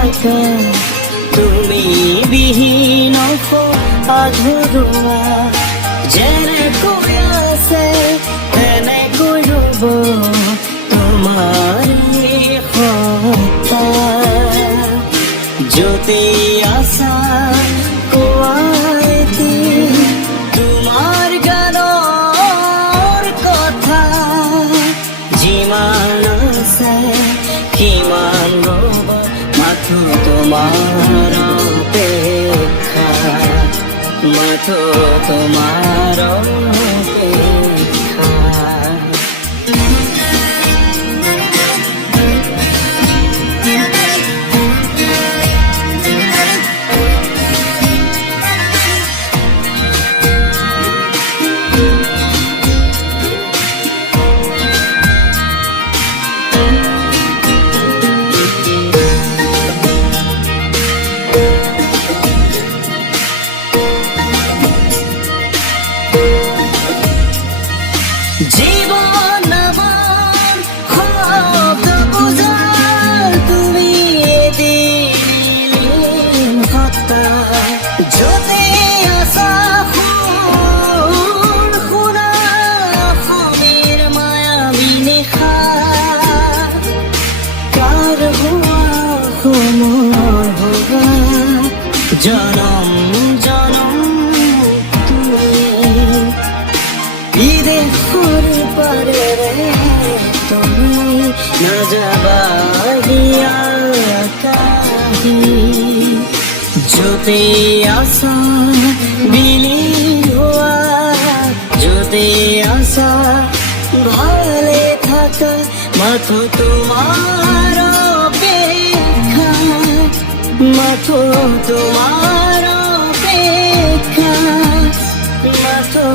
থাকা তুমি বিহীন আধৰুৱা যেনেকৈ আছে তেনেকৈ ৰ'ব তোমাৰ সত্তা য'তে আছা কোৱা এটি তোমাৰ গানৰ কথা যিমান আছে কিমান ৰ'ব মাথো তোমাৰ অপেক্ষা মাথো তোমাৰ অপেক্ষা জীবন আমার শব্দ বুঝার তুমি এদিন হত্যা যদি আসা সুর শুনা অসমের মায়াবী নিশা পাৰ হোৱা সময় হোৱা জনম জনম বিদেশৰ পাৰেৰে তুমি নাযাবাহিয়া কাহি য'তে আছা বিলীন হোৱা য'তে আছা ভালে থাকা মাথো তোমাৰ অপেক্ষা মাথো তোমাৰ অপেক্ষা মাথো